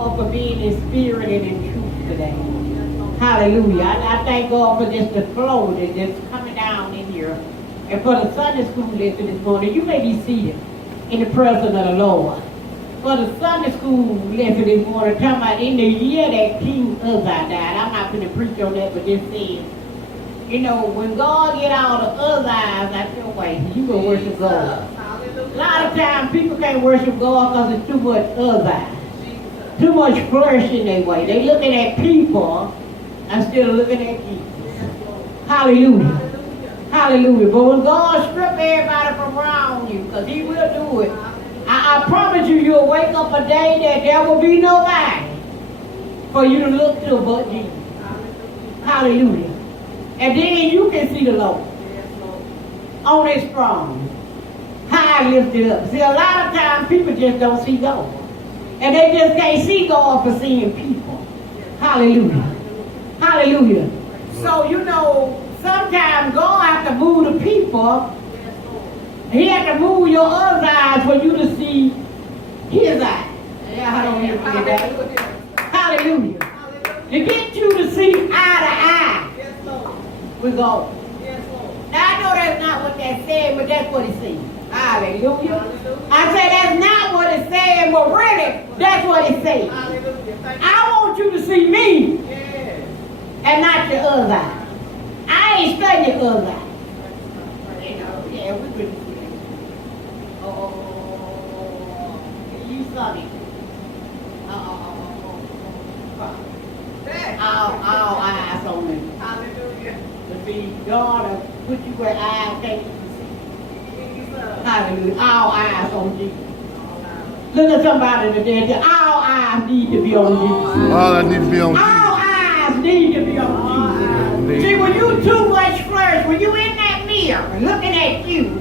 For being in spirit and in truth today. Hallelujah. I thank God for just the flow that's coming down in here. And for the Sunday school lesson this morning, you may be seated in the presence of the Lord. For the Sunday school lesson this morning, talking about in the year that King Uzziah died. I'm not going to preach on that, but this says, you know, when God get all the Uzziahs out your way, you going to worship God. A lot of times people can't worship God because it's too much Uzziah. Too much flesh in their way. They looking at people instead of looking at Jesus. Hallelujah. Hallelujah. But when God strip everybody from around you, because he will do it, I promise you, you'll wake up a day that there will be nobody for you to look to but Jesus. Hallelujah. And then you can see the Lord on his throne, high lifted up. See, a lot of times people just don't see God. And they just can't see God for seeing people. Hallelujah. Hallelujah. So, you know, sometimes God has to move the people. He has to move your other eyes for you to see his eyes. Yeah, I don't need to forget that. Hallelujah. To get you to see eye to eye with God. Now, I know that's not what that's saying, but that's what it's saying. Hallelujah. I say that's not what it's saying, but really, that's what it's saying. I want you to see me and not your other eye. I ain't studying your other eye. You know, yeah, we couldn't do that. Oh, you saw me. All eyes on me. Hallelujah. To be God to put you where eyes can't even see. Hallelujah. All eyes on Jesus. Look at somebody today and say, all eyes need to be on Jesus. All eyes need to be on Jesus. All eyes need to be on Jesus. See, when you too much flesh, when you in that mirror looking at you,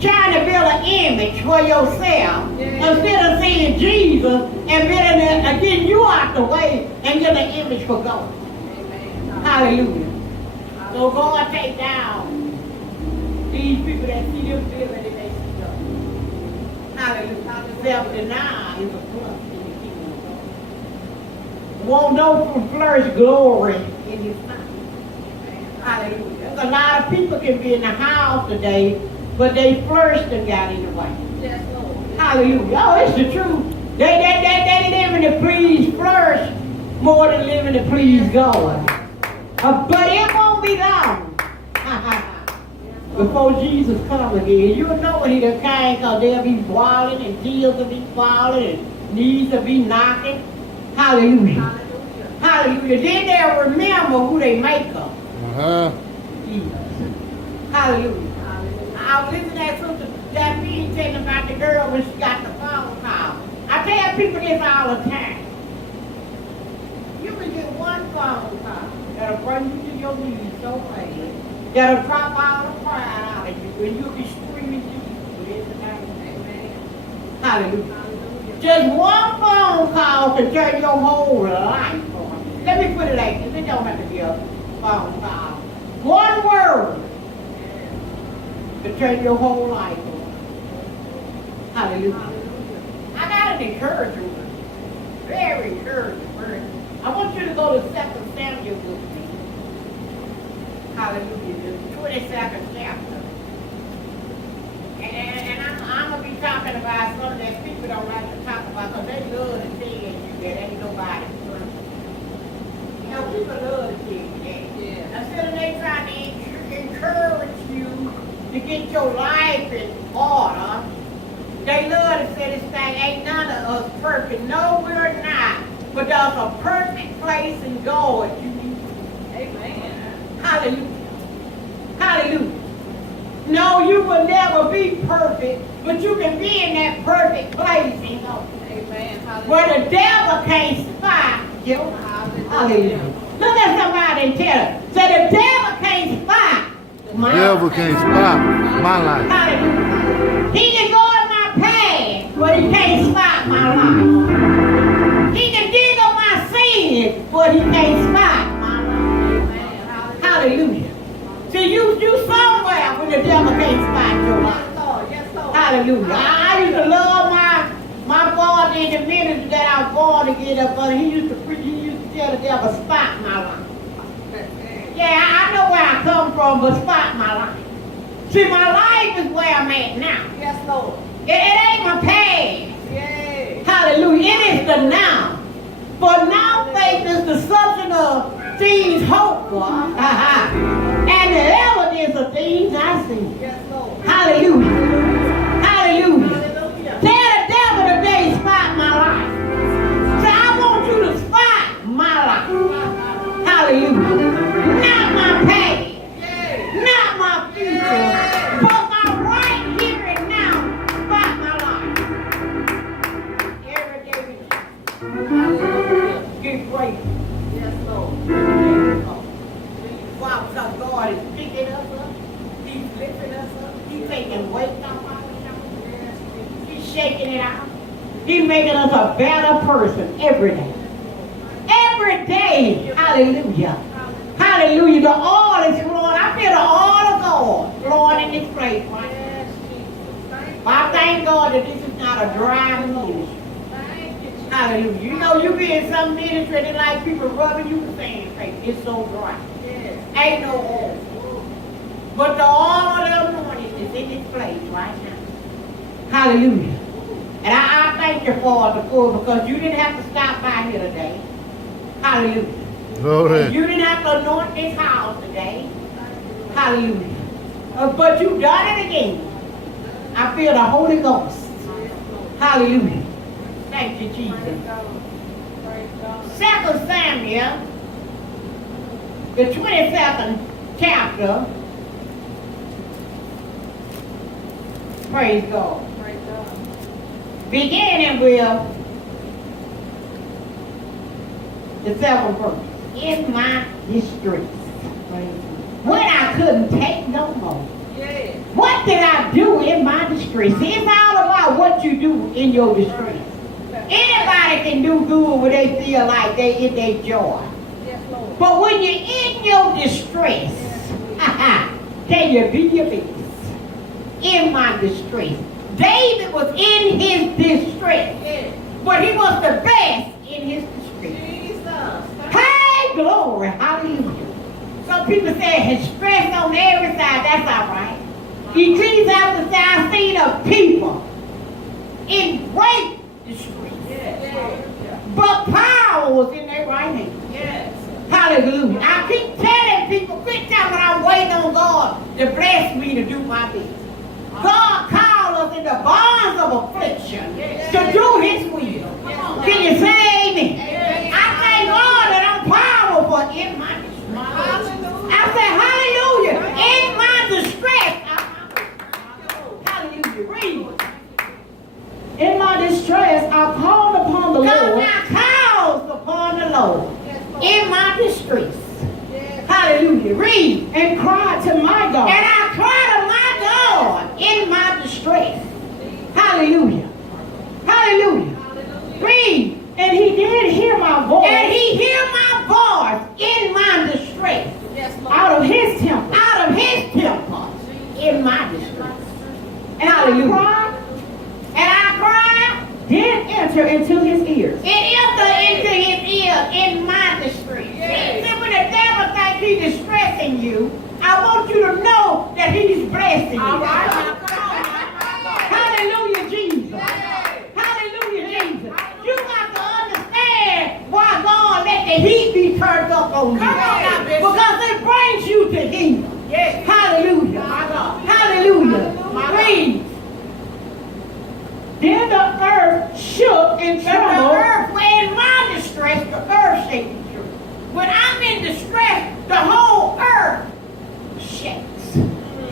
trying to build an image for yourself, instead of seeing Jesus and getting you out the way and get an image for God. Hallelujah. So God take down these people that see them feeling that they see God. Hallelujah. Self-denial is a plus in the kingdom of God. Won't no flourish glory in his time. Hallelujah. There's a lot of people can be in the house today, but they first done got in the way. Yes, Lord. Hallelujah. Oh, it's the truth. They living to please flourish more than living to please God. But it won't be long before Jesus comes again. You'll know when he done came, because they'll be boiling and tears will be falling and knees will be knocking. Hallelujah. Hallelujah. Hallelujah. Then they'll remember who they make up. Jesus. Hallelujah. I was listening to Sister Daphne telling about the girl when she got the phone call. I tell people this all the time. You can get one phone call that'll bring you to your knees so fast, that'll drop all the pride out of you, and you'll be screaming Jesus within the night. Amen. Hallelujah. Just one phone call can turn your whole life on. Let me put it like this. It don't have to be a phone call. One word to turn your whole life on. Hallelujah. I got an encouragement. Very encouraging word. I want you to go to 2 Samuel with me. Hallelujah. The 22nd chapter. And I'm going to be talking about something that people don't like to talk about because they love to tell you that ain't nobody perfect. You know, people love to tell you that. Yeah. Instead of they trying to encourage you to get your life in order, they love to say this thing, ain't none of us perfect. No, we're not. But there's a perfect place in God you need. Amen. Hallelujah. Hallelujah. No, you will never be perfect, but you can be in that perfect place in God. Amen. Hallelujah. Where the devil can't spot you. Hallelujah. Look at somebody and tell them. Say the devil can't spot my life. Devil can't spot my life. Hallelujah. He can go in my past, but he can't spot my life. He can dig up my sins, but he can't spot my life. Hallelujah. See, you somewhere when the devil can't spot your life. Hallelujah. I used to love my father in the ministry that I was born to get up brother, he used to preach, he used to tell the devil, spot my life. Yeah, I know where I come from, but spot my life. See, my life is where I'm at now. Yes, Lord. It ain't my past. Yay. Hallelujah. It is the now. For now faith is the substance of things hoped for. And the evidence of things I see. Yes, Lord. Hallelujah. Hallelujah. Hallelujah. Tell the devil today, spot my life. Say, I want you to spot my life. Hallelujah. Not my past. Yay. Not my future. But my right here and now. Spot my life. Every day we get grateful. Yes, Lord. Wow, because God is picking us up. He's lifting us up. He's taking weight off our shoulders. He's shaking it out. He's making us a better person every day. Every day. Hallelujah. Hallelujah. The oil is flowing. I feel the oil of God flowing in this place right now. Yes, Jesus. Thank you. I thank God that this is not a dry ministry. Thank you, Jesus. Hallelujah. You know, you be in some ministry that like people rubbing you the same face. It's so dry. Yes. Ain't no oil. But the oil of the anointing is in this place right now. Hallelujah. And I thank you for the full because you didn't have to stop by here today. Hallelujah. Glory. You didn't have to anoint this house today. Hallelujah. But you done it again. I feel the Holy Ghost. Hallelujah. Thank you, Jesus. Praise God. Praise God. 2 Samuel, the 22nd chapter. Praise God. Praise God. Beginning with the 7th verse. In my distress, when I couldn't take no more. Yes. What did I do in my distress? See, it's all about what you do in your distress. Anybody can do good when they feel like they in their joy. Yes, Lord. But when you're in your distress, can you be your best? In my distress. David was in his distress, Yes. but he was the best in his distress. Jesus. Hey, glory, hallelujah. Some people say his stress on every side, that's all right. Ecclesiastes said, I seen a people in great distress, Yes. but power was in their right hand. Yes. Hallelujah. I keep telling people, quit time when I'm waiting on God to bless me to do my business. God called us in the bonds of affliction to do his will. Can you say amen? I thank God that I'm powerful in my distress. I say hallelujah. In my distress. Hallelujah. Read. In my distress, I called upon the God, Lord. I called upon the Lord in my distress. Hallelujah. Read. And cried to my God. And I cried to my God in my distress. Hallelujah. Hallelujah. Read. And he did hear my voice And he hear my voice in my distress. Yes, Lord. out of his temple. Out of his temple in my distress. And Hallelujah. I cried, And I cried. did enter into his ears. It entered into his ear in my distress. Yes. See, when the devil thinks he's distressing you, I want you to know that he's blessing you. All right. Now, come on. Hallelujah, Jesus. Hallelujah, Jesus. You got to understand why God let the heat be turned up on you. Come on now, Bishop. Because it brings you to him. Yes. Hallelujah. My God. Hallelujah. My God. Read. Then the earth shook and The trembled. earth, when in my distress, the earth shakes. When I'm in distress, the whole earth shakes.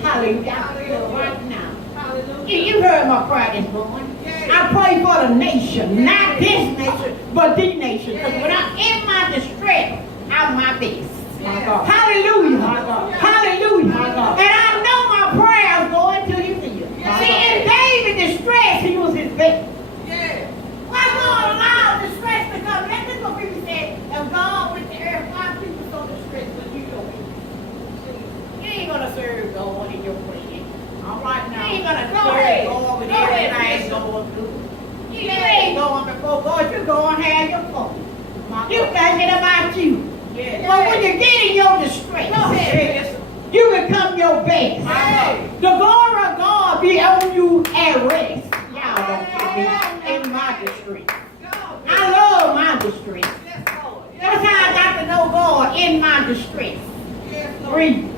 Hallelujah. I feel it right now. Hallelujah. You heard my prayer this morning. I pray for the nation, not this nation, but the nation. Because when I'm in my distress, I'm my best. My God. Hallelujah. My God. Hallelujah. My God. And I know my prayers going to his ear. My See, God. in David's distress, he was his best. Yes. Why God allowed distress to come? That's just what people say. If God went to earth, why people so distressed when you don't? You ain't gonna serve God in your plan. All right You now. ain't gonna Go serve ahead. God with Go ahead, everything Bishop. going through. You ain't going before God. You're going to have your fun. when you get in your distress, Go ahead, Bishop. you become your best. Hey. The glory of God be on you at rest. Y'all don't get me in my distress. I love my distress. Yes, Lord. That's how I got to know God in my distress. Yes, Lord. Read.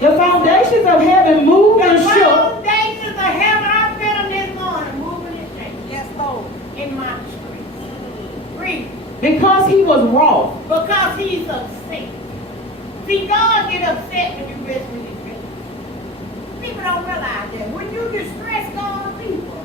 The foundations of heaven moved The and shook. foundations of heaven, I feel them this morning, moving and shaking Yes, Lord. in my distress. Read. Because he was wroth. Because he's upset. See, God get upset when you rest with his face. People don't realize that. When you distress God's people,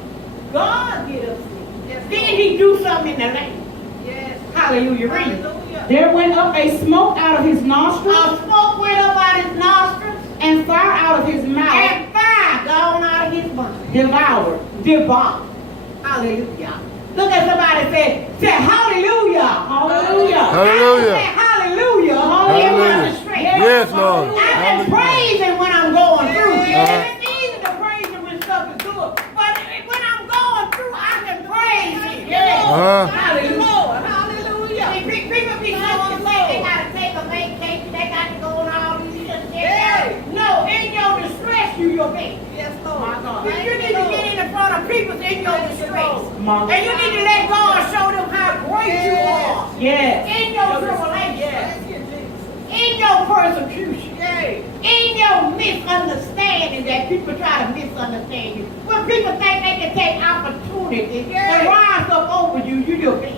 God get upset. Yes, Then Lord. he do something in the land. Yes. Hallelujah. Read. Hallelujah. There went up a smoke out of his nostrils, Smoke went up out his nostrils, and fire out of his mouth, and fire gone out of his body. devoured. Devoured. Hallelujah. Look at somebody say hallelujah. Hallelujah. Hallelujah. Say hallelujah. Hallelujah. In my distress. Yes, Lord. I can Hallelujah. praise him when I'm going through. Uh-huh. It's easy to praise him when stuff is good. But when I'm going through, I can praise him. Uh-huh. Hallelujah. Lord. Hallelujah. See, people be so upset they gotta take a vacation, they got to go on all these trips. No, in your distress, you your baby. Yes, Lord. My God. You need to get in front of people in your distress. My And you need to let God show them how great you are. Yes. In your tribulation, Thank you, Jesus. in your persecution, Yay. in your misunderstanding that people try to misunderstand you. When people think they can take opportunity and rise up over you, you your best.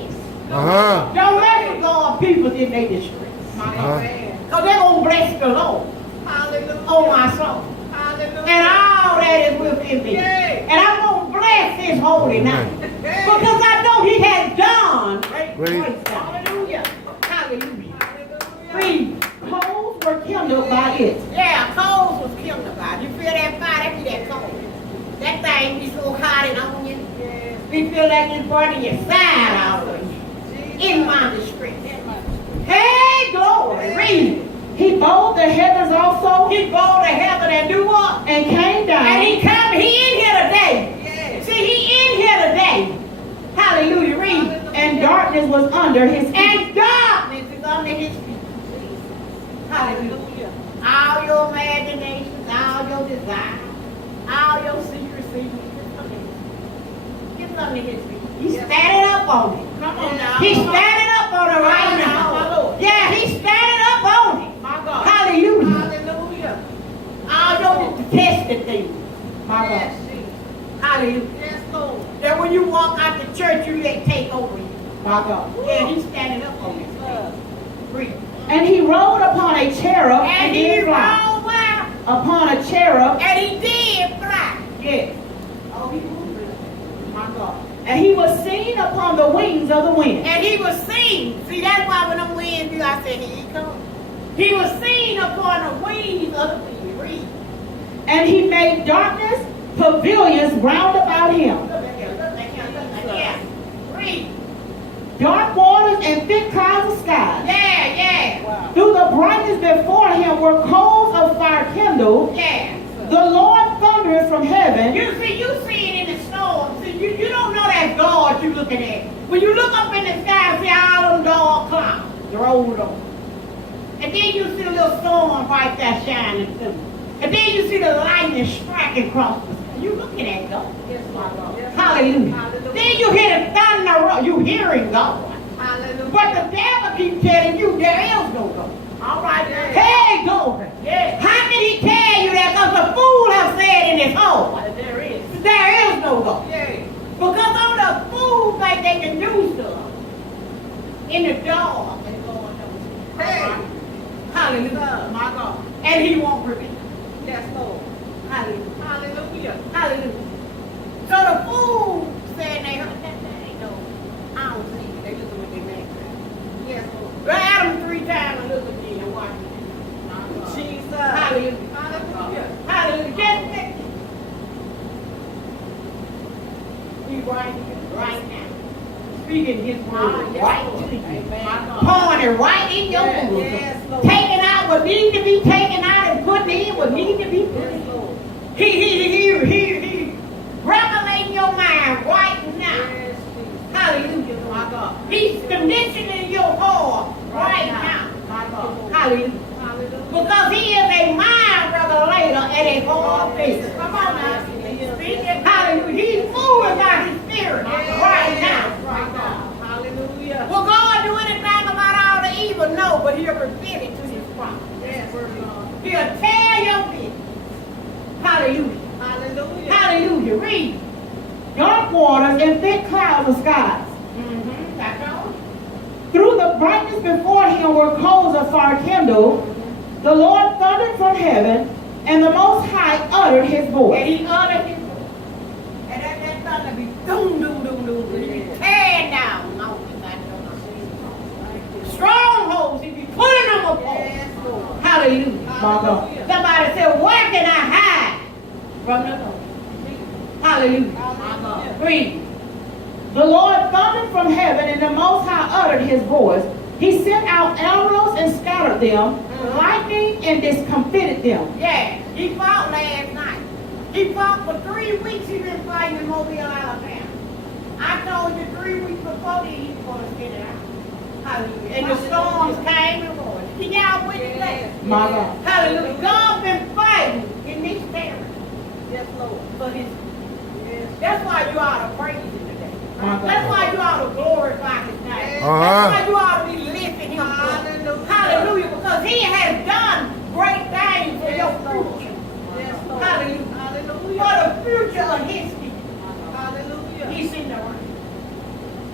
Uh-huh. Don't let God people in their distress. Amen. Because they're going to bless the Lord Hallelujah. on my soul. Hallelujah. And all that is within me. Yay. And I'm going to bless his holy name. Because I know he has done great Great. things. Hallelujah. Hallelujah. Hallelujah. Read. Coals were kindled by it. Yeah, coals was killed about. You feel that fire, that be that coal. That thing be so hot and on you. Yes. We feel like it's burning your side out of you. In my distress. Hey, glory. Read. He bowed the heavens also, He go to heaven and do what? and came down. And he in here today. Yes. See, he in here today. Hallelujah. Read. And darkness was under his feet. And darkness is under his feet. Hallelujah. All your imaginations, all your desires, all your secret secrets, get under his feet. He's standing up on it. Come on now. He's standing up on it right My now. Lord. Yeah, he's standing up on it. My God. Hallelujah. Hallelujah. All your detested things. My Yes, God. Jesus. Hallelujah. Yes, Lord. That when you walk out the church, you let take over you. My God. Yeah, he's standing up on it. Jesus. Read. And he rode upon a cherub And and he did fly. rolled where? Upon a cherub, And he did fly. Yes. Oh, he moved. My God. and he was seen upon the wings of the wind. And he was seen. See, that's why when them winds do, I said, here he comes. He was seen upon the wings of the wind. Read. And he made darkness pavilions round about him. Look at him. Look at him. Look at him. Yeah. Read. Dark waters and thick clouds of sky. Yeah, yeah. Wow. Through the brightness before him were coals of fire kindled. Yeah. The Lord thundered from heaven. You see it in the storm. See, you don't know that God you looking at. When you look up in the sky and see all them dark clouds rolled on. And then you see a little storm right there shining through. And then you see the lightning striking across the sky. You looking at God. Yes, my God. Yes, Hallelujah. Hallelujah. Then you hear the thunder, you hearing God. Hallelujah. But the devil keeps telling you there is no God. All right. Hey, glory. Yes. How can he tell you that? Because the fool have said in his heart, There is. there is no God. Yay. Because all the fools think they can do stuff in the dark and God knows. Hey. Hallelujah. My God. And he won't reveal. Yes, Lord. Hallelujah. Hallelujah. Hallelujah. So the fool said they heard that they know. I don't see it. They listen with their background. Yes, Lord. Go at them 3 times and look again and watch it. Jesus. Hallelujah. Hallelujah. Hallelujah. Just we right now. Speaking his word Yes, right Lord. to you. Amen. Pouring it right in your Yes, bosom. yes, Lord. Taking out what needs to be taken out and putting in what needs to be put Yes, in. Lord. He regulating your mind right now. Yes, Jesus. Hallelujah, my God. He's conditioning your heart right now. My God. Hallelujah. Hallelujah. Hallelujah. Because he is a mind regulator and a hard fixer. Come on now. Hallelujah. He's moving by his spirit right now. Right now. Hallelujah. Will God do anything about all the evil? No, but he'll reveal it to his prophet. Yes, Lord. He'll tell your business. Hallelujah. Hallelujah. Hallelujah. Read. Dark waters and thick clouds of skies. That's all. Through the brightness before him were coals of fire kindled. The Lord thundered from heaven, and the Most High uttered his And voice. he uttered his voice. And that thunder be doom, doom, doom, doom. And he be tearing down mountains. I don't know. Strongholds. He be putting them apart. Yes, Lord. Hallelujah. Hallelujah. Somebody said, where can I hide from the Lord? Hallelujah. Hallelujah. Read. The Lord thundered from heaven, and the Most High uttered his voice. He sent out arrows and scattered them, lightning and discomfited them. Yeah, he fought last night. He fought for 3 weeks. He been fighting in Mobile, Alabama. I told you 3 weeks before he was going to get it out. Hallelujah. And the storms came and went. He got with it later. My God. Hallelujah. God been fighting in this territory Yes, Lord. for his. Yes. That's why you ought to praise him today. My God. That's why you ought to glorify his name. Uh-huh. That's why you ought to be lifting him up. Hallelujah. Hallelujah. Because he has done great things for your future. Yes, Lord. Hallelujah. For Hallelujah. the future of his people. Hallelujah. He's in the right.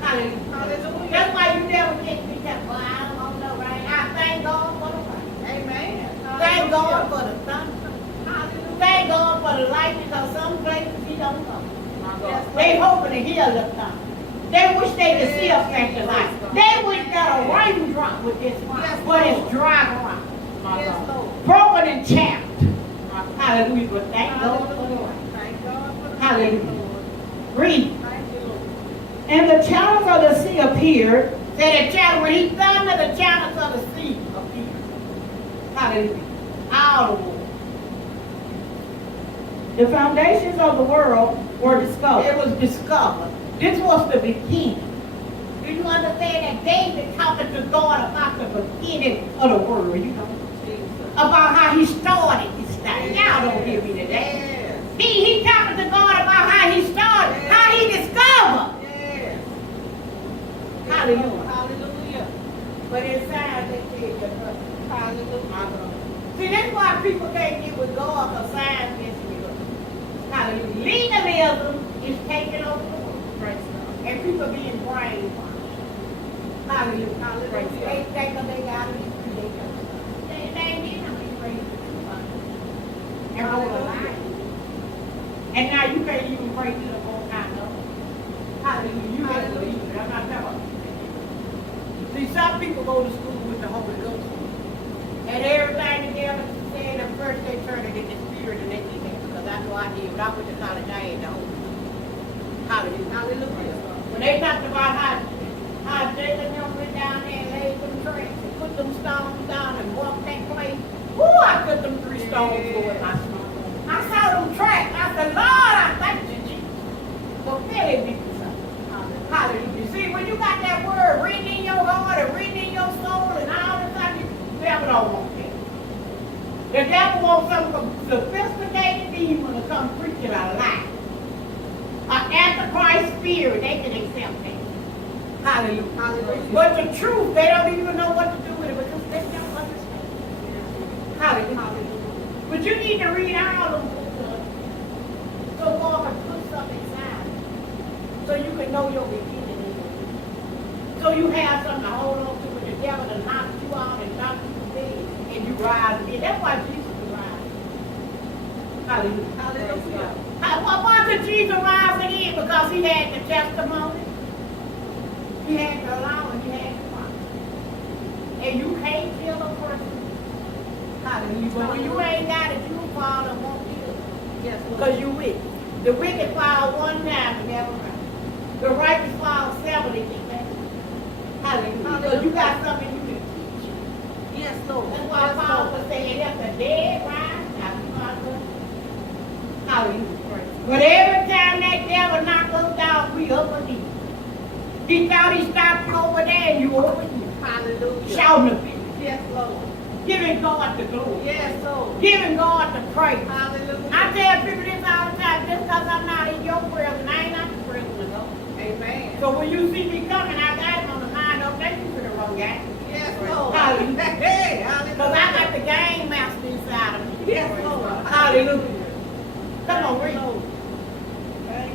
Hallelujah. Hallelujah. That's why you never get me that, well, I don't know, right? I thank God for the rain. Amen. Thank God for the thunder. Hallelujah. Thank God for the light, because some places he don't come. Yes, They hoping to hear the thunder. They wish they could see a fact of life. They wish that a raindrop would just Yes, but it's Lord. dry ground. Yes, Lord. Broken and chapped. Hallelujah. But thank God for the rain. Thank God for the Hallelujah. Lord. Read. Thank you, Lord. And the channels of the sea appeared. Say the channel, when he thundered, the channels of the sea appeared. Hallelujah. All the water. The foundations of the world were discovered. It was discovered. This was the beginning. Do you understand that David talking to God about the beginning of the world, you know? Jesus. About how he started this thing. Y'all don't hear me today. Yes. He talking to God about how he started, how he discovered. Yes. Hallelujah. Hallelujah. But inside they said the brother. Hallelujah. See, that's why people can't get with God, because science is real. Hallelujah. Legalism is taking over the world. And people being brainwashed. Hallelujah. Hallelujah. They think that they got to be free. They ain't need to be free. And go to life. And now you can't even pray to the Most High God. Hallelujah. You better believe it. I'm not talking about you. See, some people go to school with the Holy Ghost. And everything the devil said, at first they turn it into spirit and they think that, because that's what I did. When I went to college, I had the Holy Ghost. Hallelujah. Hallelujah. When they talked about how Jacob and them went down there and laid them tracks and put them stones down and walked that place, ooh, I put them 3 stones for my son. I saw them tracks. I said, Lord, I thank you, Jesus. So fill it with something. Hallelujah. See, when you got that word written in your heart and written in your soul and all the time, the devil don't want that. The devil wants some sophisticated demon to come preaching a lie. An antichrist spirit, they can accept that. Hallelujah. Hallelujah. But the truth, they don't even know what to do with it because they don't understand. Hallelujah. But you need to read all of them so God can put something inside so you can know your beginning. So you have something to hold on to when the devil to knock you out and knock you dead and you rise again. That's why Jesus was rising. Hallelujah. Hallelujah. Why could Jesus rise again? Because he had the testimony. He had the law and he had the promise. And you can't kill a person. Hallelujah. But when you ain't got it, you fall and won't kill. Yes, Lord. Because you wicked. The wicked fall one time and never rise. The righteous fall 70 times. Hallelujah. Because you got something you can teach. Yes, Lord. That's why Paul was saying, if the dead rise, now you might as well. Hallelujah. But every time that devil knock us down, we up again. He thought he stopped you over there and you over here. Hallelujah. Shouting a bit. Yes, Lord. Giving God the glory. Yes, Lord. Giving God the praise. Hallelujah. I tell people this all the time, just because I'm not in your presence, I ain't not the presence of God. Amen. So when you see me coming, I got him on the mind, don't take you to the wrong guy. Yes, Lord. Hallelujah. Hey, hallelujah. Because I got the game master inside of me. Yes, Lord. Hallelujah. Come on, read.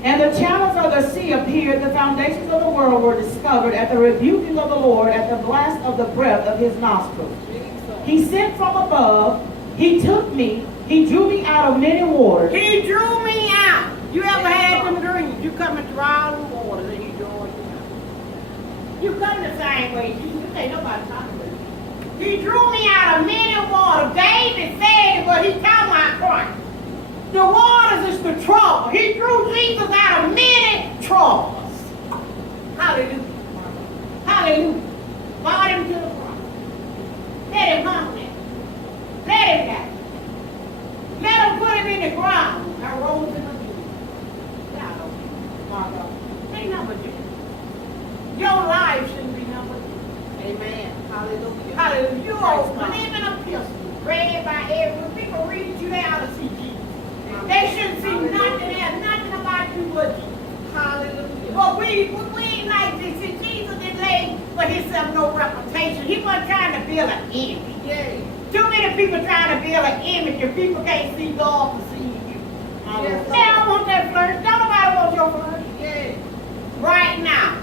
And the channels of the sea appeared, the foundations of the world were discovered at the rebuking of the Lord, at the blast of the breath of his nostrils. He sent from above, he took me, he drew me out of many waters. He drew me out. You ever had them dreams? You coming through all the waters and he drawing you out. You come the same way. You ain't nobody talking to you. He drew me out of many waters. David said it, but he talking about Christ. The waters is the trouble. He drew Jesus out of many troubles. Hallelujah. Hallelujah. Brought him to the cross. Let him hung there. Let him die. Let him put him in the ground. I rose him again. Y'all don't my God. Ain't number two. Your life shouldn't be number two. Amen. Hallelujah. Hallelujah. You are living a epistle read by everyone. People read you out to see Jesus. They shouldn't see nothing else, nothing about you but Jesus. Hallelujah. But we ain't like this. See, Jesus didn't lay for himself no reputation. He wasn't trying to build an image. Yay. Too many people trying to build an image and people can't see God for seeing you. Yes, They don't want that flourish. Don't nobody want your flourish. Yay. Right now,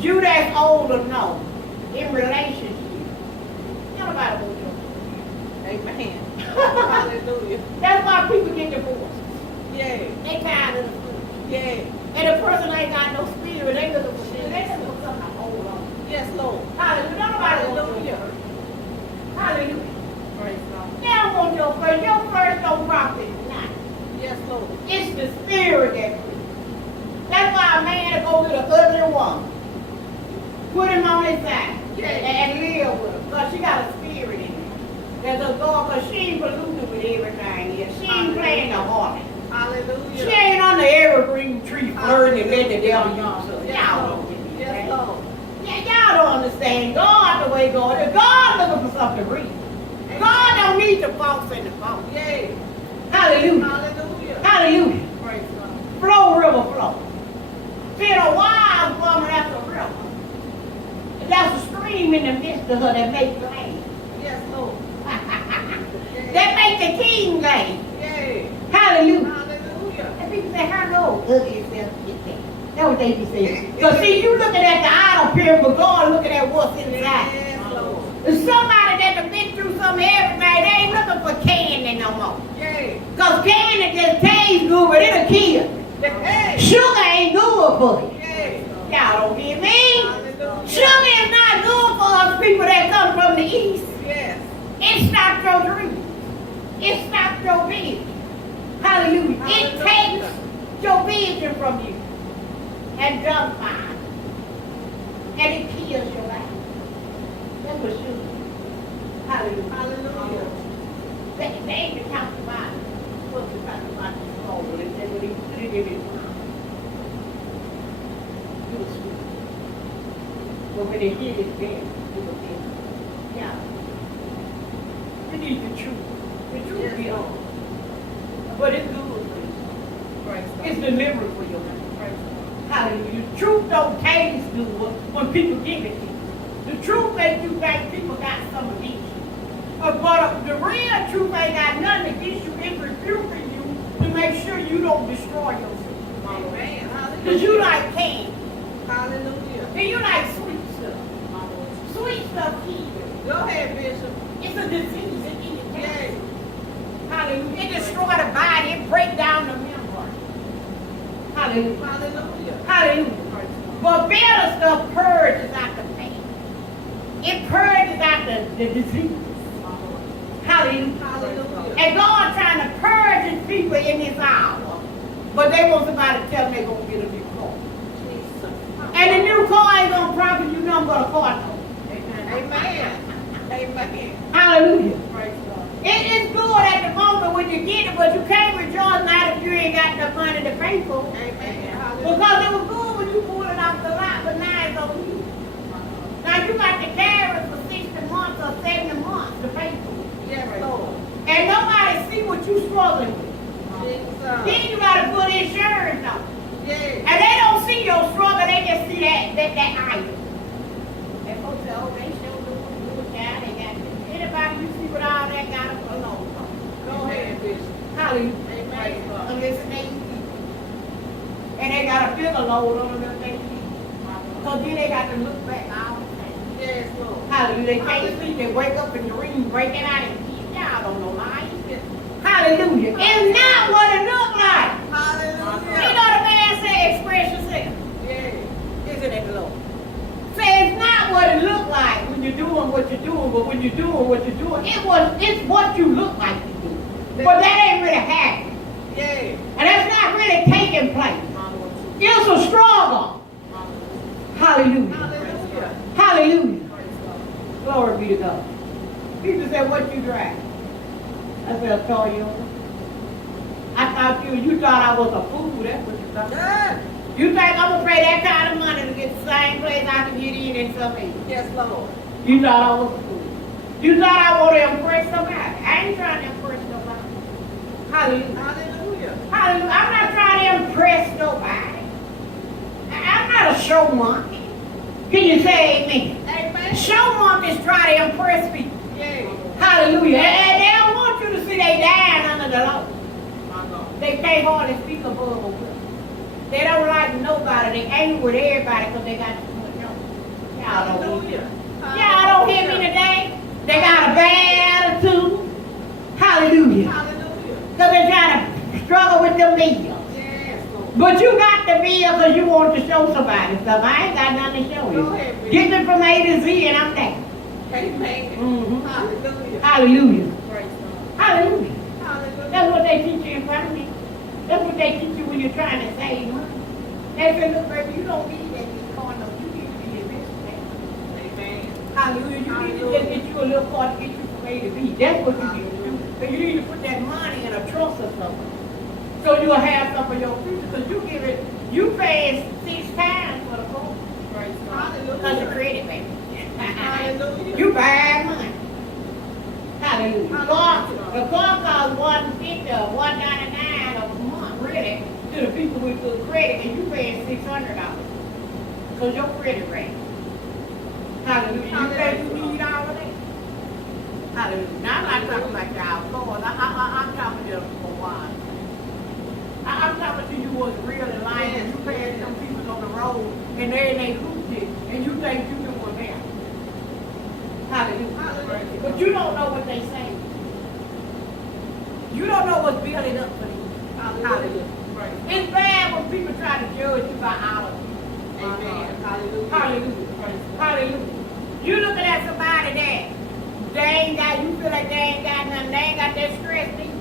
you that's older know, in relationship, don't nobody want your flourish. Amen. Hallelujah. That's why people get divorced. Yay. They tired of the flourish. Yay. And the person ain't got no spirit, they looking for shit. They looking for something to hold on. Yes, Lord. Hallelujah. Don't nobody want your Hallelujah. flourish. Hallelujah. Praise God. They don't want your flourish. Your flourish don't profit nothing. Yes, Lord. It's the spirit that brings. That's why a man go with an ugly woman. Put him on his side and live with her. Because she got a spirit in her. There's a God, because she ain't polluted with everything here. She ain't playing the harlot. Hallelujah. She ain't on the evergreen tree flirting and let the devil use her. Y'all don't get me. Yes, Lord. Yeah, y'all don't understand God the way God is. God looking for something real. God don't need the false and the false. Yay. Hallelujah. Hallelujah. Hallelujah. Praise God. Flow, river, flow. See, a wild woman, that's a river. That's a stream in the midst of her that makes land. Yes, Lord. That makes the king land. Yay. Hallelujah. Hallelujah. And people say, how low? Ugly as hell. That's what they be saying. Because see, you looking at the outer appearance, but God looking at what's inside. Yes, Lord. There's somebody that done been through something everything, they ain't looking for candy no more. Yay. Because candy just tastes good, but it'll kill. Hey. Sugar ain't good for you. Yay. Y'all don't hear me? Hallelujah. Sugar is not good for us people that come from the east. Yes. It stops your dreams. It stops your vision. Hallelujah. It takes your vision from you and does mine. And it kills your life. That's what sugar is. Hallelujah. Hallelujah. They even talked about it. Supposed to talk about this soul. And then when he put it in his mouth, it was sweet. But when they hit it there, it was there. Yeah. We need the truth. The truth Yes, be Lord. on. But it's good for you. Praise God. It's deliverance for your life. Praise God. Hallelujah. The truth don't taste good when people give it to you. The truth makes you think people got some against you. But the real truth ain't got nothing against you. It's rebuking you to make sure you don't destroy yourself. Amen. Because you Hallelujah. like candy. Hallelujah. And you like sweet stuff. Sweet stuff kills. Go ahead, Bishop. It's a disease. It eats Yay. Hallelujah. It destroy the body. It break down the membrane. Hallelujah. Hallelujah. Hallelujah. Praise God. But bitter stuff purges out the pain. It purges out the disease. Hallelujah. Hallelujah. And God trying to purge his people in this hour. But they want somebody to tell them they're going to get a new car. Jesus. And the new car ain't going to profit you nothing but a car note. Amen. Amen. Hallelujah. Praise God. It is good at the moment when you get it, but you can't rejoice now if you ain't got the money to pay for it. Amen. Hallelujah. Because it was good when you pulled it off the lot, but now it's on you. Now you got to carry it for 6 months. months or 70 months to pay for it. Yes, Lord. And nobody see what you struggling with. Jesus. Then you gotta put insurance on. Yes. And they don't see your struggle, they just see that item. And folks say, oh, they show the child, they got this. Anybody you see with all that got a loan from? Go ahead, Bishop. Hallelujah. Amen. Unless they eat. And they got a bigger load on them than they eat. So then they got to look back all the time. Yes, Lord. Hallelujah. They can't sleep, they wake up in the dream, breaking out and eat. Y'all don't know life. Hallelujah. It's not what it look like. You Hallelujah. know the man said, express yourself. Yes. Isn't it, Lord? Say it's not what it look like when you're doing what you're doing, but when you're doing what you're doing, it's what you look like you do. But that ain't really happening. Yes. And that's not really taking place. It's a struggle. Hallelujah. Hallelujah. Hallelujah. Glory be to God. People say, what you drive? I said, a Toyota. I thought you thought I was a fool. That's what you thought. Yes. You think I'm going to pay that kind of money to get the same place I can get in something? Yes, Lord. You thought I was a fool. You thought I want to impress somebody. I ain't trying to impress nobody. Hallelujah. Hallelujah. Hallelujah. I'm not trying to impress nobody. I'm not a show monkey. Can you say amen? Amen. Show monkeys try to impress people. Yes. Hallelujah. And they don't want you to see they dying under the law. They can't hardly speak above a will. They don't like nobody. They angry with everybody because they got too much on. Y'all don't hear me. Hallelujah. Y'all don't hear me today? They got a bad attitude. Hallelujah. Hallelujah. Because they're trying to struggle with them bills. Yes, Lord. But you got the bill because you want to show somebody something. I ain't got nothing to show Go you. ahead, Bishop. Get it from A to Z and I'm there. Amen. Mhm. Hallelujah. Hallelujah. Praise God. Hallelujah. Hallelujah. That's what they teach you in primary. That's what they teach you when you're trying to save money. They say, look, baby, you don't need that big car. No, you need to be a businessman. Amen. Hallelujah. You need to just get you a little car to get you from A to B. That's what you need to do. So you need to put that money in a trust or something. So you'll have some for your future. Because you pay 6 times for the car. Praise God. Because your credit, baby. Hallelujah. You buy money. Hallelujah. The car costs $150 or $199 a month, really, to the people with good credit, and you paying $600. Because your credit rate. Hallelujah. You say you need all of that? Hallelujah. Now I'm not talking about y'all cars. I'm talking to you for a while. I'm talking to you what's real in life, and you paying some people on the road, and they in their hoopty, and you think you doing that. Hallelujah. Hallelujah. But you don't know what they say. You don't know what's building up for you. Hallelujah. Praise God. It's bad when people try to judge you by our Amen. Hallelujah. Hallelujah. Praise God. Hallelujah. You looking at somebody that they ain't got, you feel like they ain't got nothing, they ain't got that stress, do you?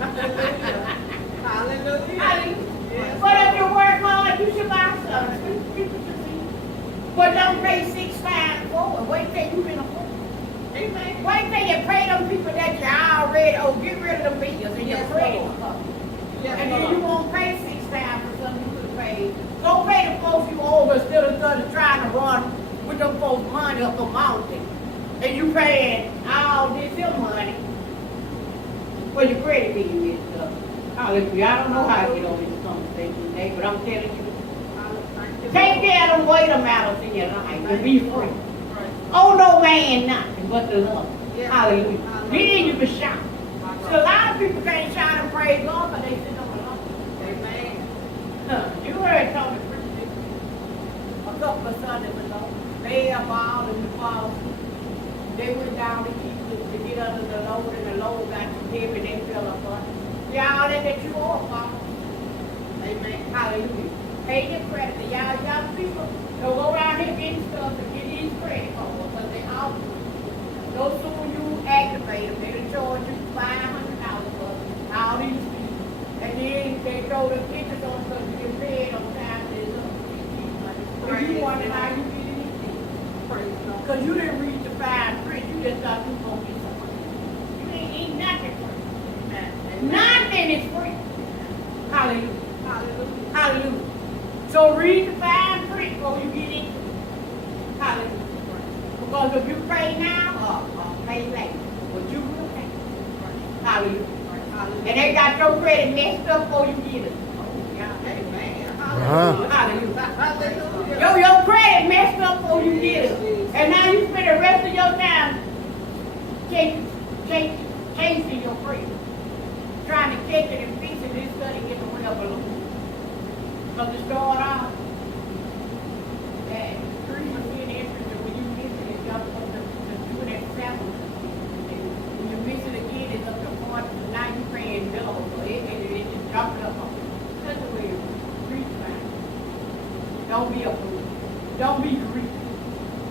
Hallelujah. Hallelujah. Hallelujah. Yes. But if you work hard, you should buy something. People should see. But don't pay 6 times forward. Wait till you can afford. Amen. Wait till you pay them people that you already, get rid of the bills and your Yes, credit. Lord. Yes, And then Lord. you won't pay 6 times for something you could have paid. Go pay the folks you owe instead of trying to run with them folks' money up a mountain. And you paying all this your money for your credit being messed up. Hallelujah. I don't know how to get on this conversation today, but I'm telling you, take care of them weight matters in your life and be free. Oh, no man nothing but the love. Yes. Hallelujah. Hallelujah. Then you can shout. So a lot of people can't shout and praise God, but they sit on the lawn. Amen. You heard Tony preach this a couple of Sundays ago. They up all in the fall. They went down to Egypt to get under the load, and the load got too heavy, they fell apart. Y'all that you all follow. Amen. Hallelujah. Pay your credit. Y'all people don't go around here getting stuff and get these credit cards because they all no sooner you activate them, they'll charge you $500 for all these people. And then they throw the pictures on because you get paid on time. There's money. So you wonder how you get anything. Praise God. Because you didn't read the fine print. You just thought you were going to get some money. You ain't eat nothing free. Amen. Nothing is free. Hallelujah. Hallelujah. Hallelujah. So read the fine print before you get in. Hallelujah. Because if you pray now or pray later, but you will pay. Hallelujah. And they got your credit messed up before you get it. Hallelujah. Your credit messed up before you get it. And now you spend the rest of your time chasing your credit. Trying to catch it and fix it and study get the way of balloon. So to start off, that 3% interest when you miss it, it's up to do it at 7. And when you miss it again, it's up to 4. Now you paying double. So it just drop it up on you. That's the way it's reach. Don't be a fool. Don't be greedy.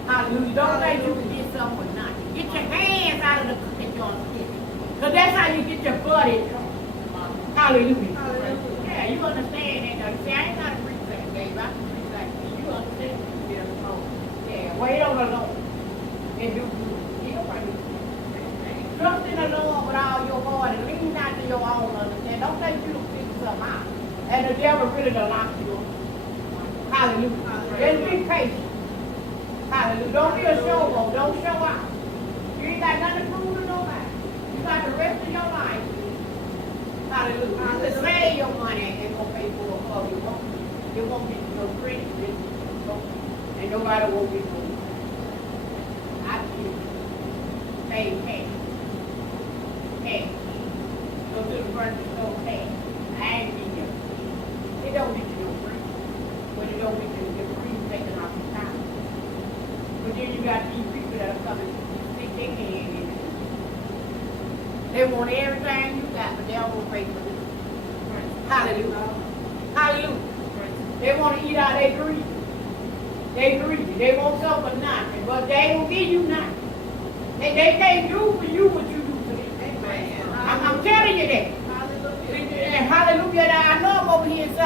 Hallelujah. Don't think you can get something or not. Get your hands out of the cookie jar. Because that's how you get your blood in trouble. Hallelujah. Hallelujah. Yeah, you understand that. Now, you say, I ain't got to preach that, Dave. I can preach that. You understand? Yeah, wait on the Lord. And do good. He'll bring you. Trust in the Lord with all your heart and lean not to your own understanding. Don't think you can figure something out. And the devil really don't lock you up. Hallelujah. Just be patient. Hallelujah. Don't be a showboat. Don't show out. You ain't got nothing to prove to nobody. You got the rest of your life. Hallelujah. You can save your money and go pay for a club. It won't be no credit. And nobody won't be moved. I feel pay cash. Cash. Go to the front of the store, cash. I ain't be there. It don't get you no free. But it don't get you the free taken off the time. But then you got these people that are coming to stick their hand in it. They want everything you got, but they don't want to pay for it. Hallelujah. Hallelujah. They want to eat out their greed. They greedy. They want something but nothing. But they ain't going to give you nothing. They can't do for you what you do for them. Amen. I'm telling you that. Hallelujah. Hallelujah. Now, I know I'm over here in 2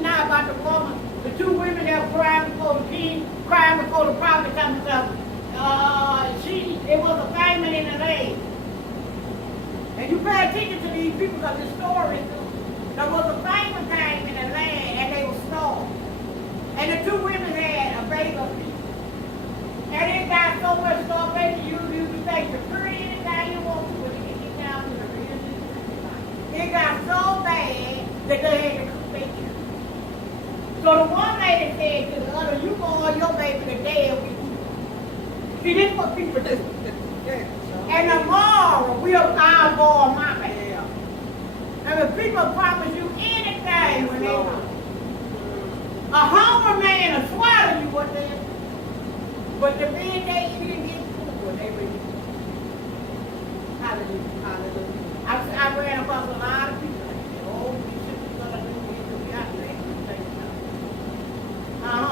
now about the woman, the 2 women that were crying before the king, crying before the prophet comes up. It was a famine in the land. And you pay attention to these people because the story, there was a famine came in the land and they were starved. And the 2 women had a baby of people. And it got so much starvation, you can take the pretty anything you want to, but you can get down to the real thing. It got so bad that they had to cook their children. So the one lady said to the other, you boil your baby to death with you. See, this is what people do. And tomorrow, I'll boil my baby. And if people promise you anything when they want, a hungry man will swallow you what they do. But the men they didn't get food when they were eating. Hallelujah. Hallelujah. I ran across a lot of people like that. Oh, we should be going to do this. We got to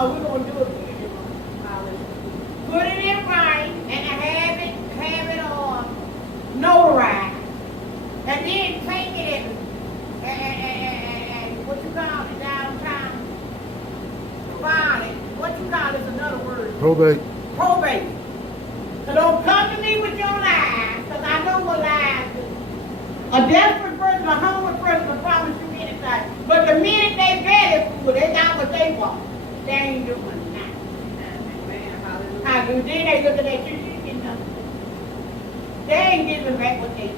we're going to do it for you. Hallelujah. Put it in writing and have it notarized. And then take it and what you call it downtown? File it. What you call it is another word. Probate. Probate. So don't come to me with your lies, because I know what lies do. A desperate person, a hungry person will promise you anything. But the minute they get it, they got what they want. They ain't doing nothing. Amen. Hallelujah. Hallelujah. Then they looking at you, you get nothing. They ain't giving back what they do.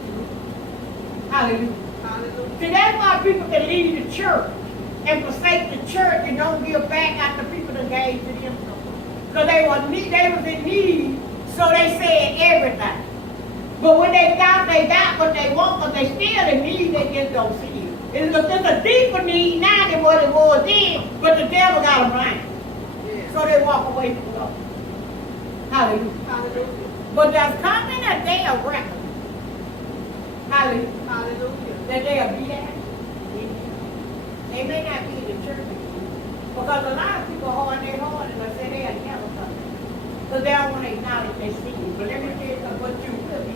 Hallelujah. Hallelujah. See, that's why people can leave the church and forsake the church and don't give back after people that gave to them. Because they was in need, so they said everything. But when they got what they want, but they still in need, they just don't see it. It's a deeper need now than what it was then, but the devil got them blind. Yes. So they walk away from God. Hallelujah. Hallelujah. But there's coming a day of reckoning. Hallelujah. Hallelujah. That they'll be there. They may not be in the church again. Because a lot of people hold their heart and they say they'll never come. Because they don't want to acknowledge their sin. But let me tell you something, what you will be.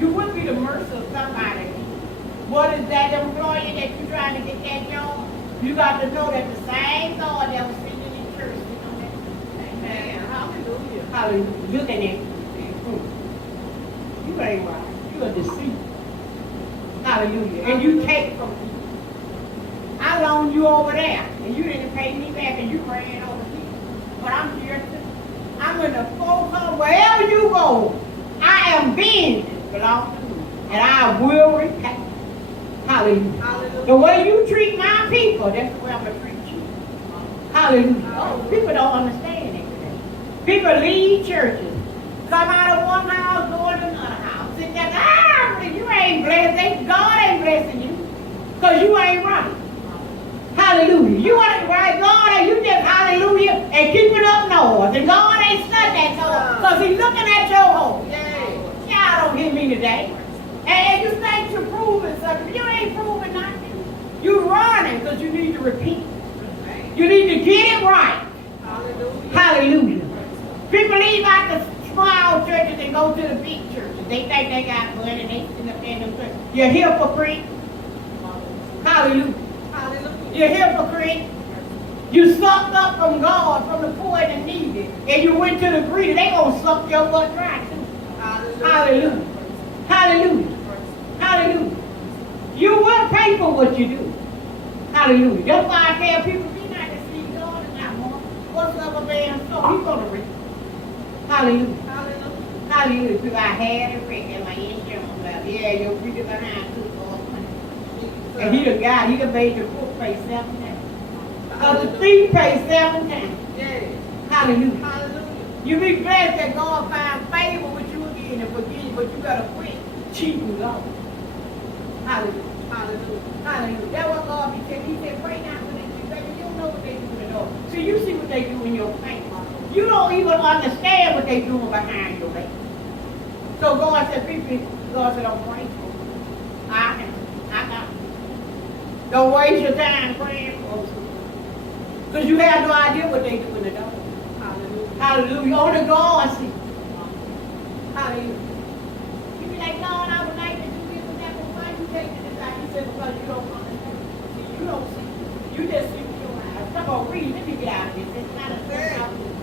You would be the mercy of somebody. What is that employee that you're trying to get that job? You got to know that the same God that was sitting in church, you know that. Amen. Hallelujah. Hallelujah. Looking at you. You ain't right. You a deceiver. Hallelujah. And you take from people. I loaned you over there, and you didn't pay me back, and you ran over here. But I'm here too. I'm when the folk come, wherever you go, I am vengeance belongs to me. And I will repay. Hallelujah. Hallelujah. The way you treat my people, that's the way I'm going to treat you. Hallelujah. Oh, people don't understand it today. People leave churches, come out of one house, go into another house. Sit there, you ain't blessed. God ain't blessing you because you ain't right. Hallelujah. You ain't right, God, and you just hallelujah and keep it up north. And God ain't stuck that because he's looking at your home. Y'all don't hear me today. And you think you're proving something. You ain't proving nothing. You're running because you need to repent. You need to get it right. Hallelujah. Hallelujah. People leave out the small churches and go to the big churches. They think they got money and they sit up there in the church. You're hypocrite. Hallelujah. Hallelujah. You're hypocrite. You sucked up from God, from the poor and the needy, and you went to the greedy. They gonna suck your butt dry too. Hallelujah. Hallelujah. Hallelujah. You will pay for what you do. Hallelujah. That's why I tell people, be not to see God and not more. What's up a man so he's gonna reap. Hallelujah. Hallelujah. Hallelujah. Because I had a ring and my insurance left. Yeah, your freedom behind too. And he done made the crook pay 7 times. Because the thief paid 7 times. Yes. Hallelujah. Hallelujah. You be blessed that God find favor with you again and forgive you, but you gotta quit cheating God. Hallelujah. Hallelujah. Hallelujah. That's what God be telling. He said, pray not for them. Baby, you don't know what they do at all. So you see what they do in your face. You don't even understand what they doing behind your back. So God said, God said, I'm grateful. I got you. Don't waste your time praying for them. Because you have no idea what they do in the dark. Hallelujah. Hallelujah. Only God sees. Hallelujah. You be like, Lord, I would like to do this and that, but why you taking this out? He said, because you don't understand. See, you don't see. You just see with your eyes. Come on, read. Let me get out of this. It's not a thing out there.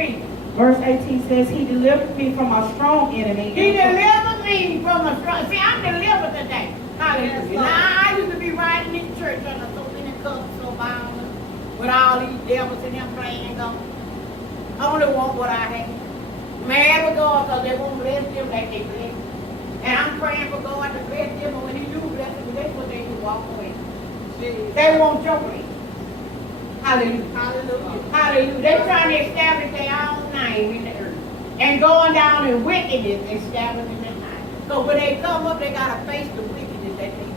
Read. Verse 18 says, He delivered me from a strong enemy. He delivered me from a strong. See, I'm delivered today. Hallelujah. Yes, now, I used to be riding in church under so many cups, so violent, with all these devils in them playing God. I only want what I have. Mad with God because they won't bless them like they bless. And I'm praying for God to bless them, but when He do bless them, that's what they do, walk away. Jesus. They want your way. Hallelujah. Hallelujah. Hallelujah. They're trying to establish their own name in the earth. And going down in wickedness, establishing their name. So when they come up, they got to face the wickedness that they do.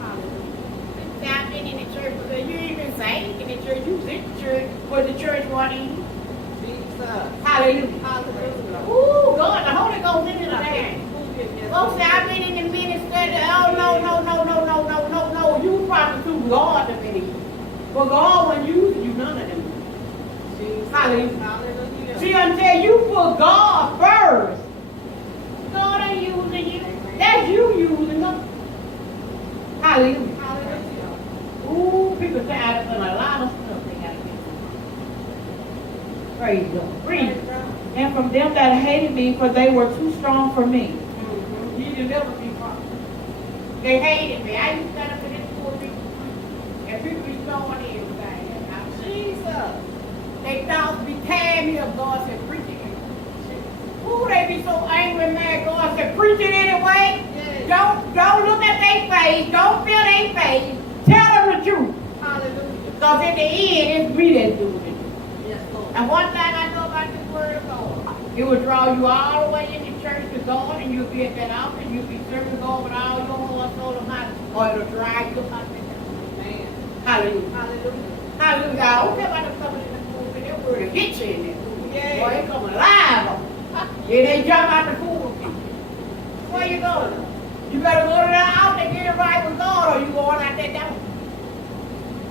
Hallelujah. See, I've been in the church because you ain't been saved in the church. You was in the church where the church wanted you. Jesus. Hallelujah. Hallelujah. Ooh, God, the Holy Ghost in the thing. Folks say, I've been in the ministry. Oh, no. You probably too God to be. But God wouldn't use you, none of them. Jesus. Hallelujah. Hallelujah. See, until you put God first, God ain't using you. That's you using them. Hallelujah. Hallelujah. Ooh, people say I've done a lot of stuff they got to get. Praise God. Read. And from them that hated me, for they were too strong for me. Mm-hmm. He delivered me from it. They hated me. I used to stand up in this poor people. And people be throwing everything. Jesus. They thought be tearing me up. God said, preach it. Ooh, they be so angry, mad. God said, preach it anyway. Yes. Don't look at their face. Don't feel their face. Tell them the truth. Hallelujah. Because in the end, it's me that's doing it. Yes, Lord. And one thing I know about this word of God, it will draw you all the way into church to God, and you'll be at that altar, and you'll be serving God with all your heart, soul, and mind, or it'll drag you up out there. Amen. Hallelujah. Hallelujah. Hallelujah. I don't care about them coming in the pulpit. That word will hit you in there. Yeah. Boy, they come alive. Yeah, they jump out the pulpit. Where you going? You better go to the altar and get it right with God, or you going out there down.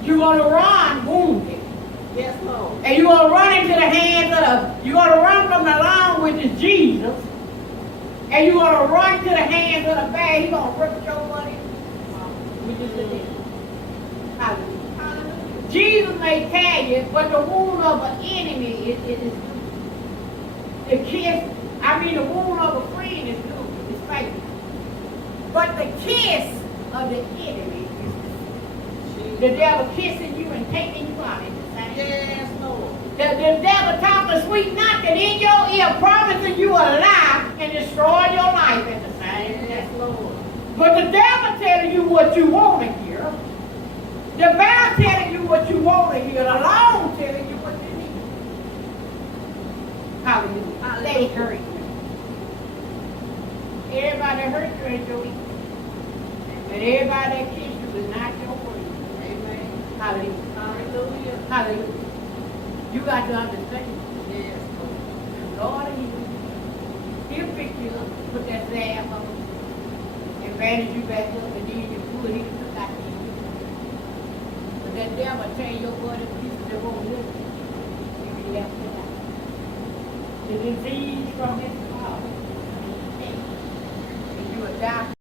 You're going to run wounded. Yes, Lord. And you're going to run into the hands of, you're going to run from the Lamb, which is Jesus. And you're going to run to the hands of the bad. He's going to rip your money, which is the devil. Hallelujah. Hallelujah. Jesus may tell you, but the wound of an enemy is the kiss. The wound of a friend is good, is faithful. But the kiss of the enemy is the devil kissing you and taking you out at the same time. Yes, Lord. The devil talking sweet nothing in your ear, promising you a lie and destroy your life at the same time. Yes, Lord. But the devil telling you what you want to hear. The bear telling you what you want to hear. The law telling you what you need. Hallelujah. They hurt you. Everybody that hurt you ain't your equal. But everybody that kissed you is not your friend. Amen. Hallelujah. Hallelujah. Hallelujah. You got to understand. Yes, Lord. Lord, he'll pick you up, put that salve on, and bandage you back up, and then you pull it in and look like you. But that devil tear your body to pieces that won't live. You be left without. The disease from his heart. And you are dying.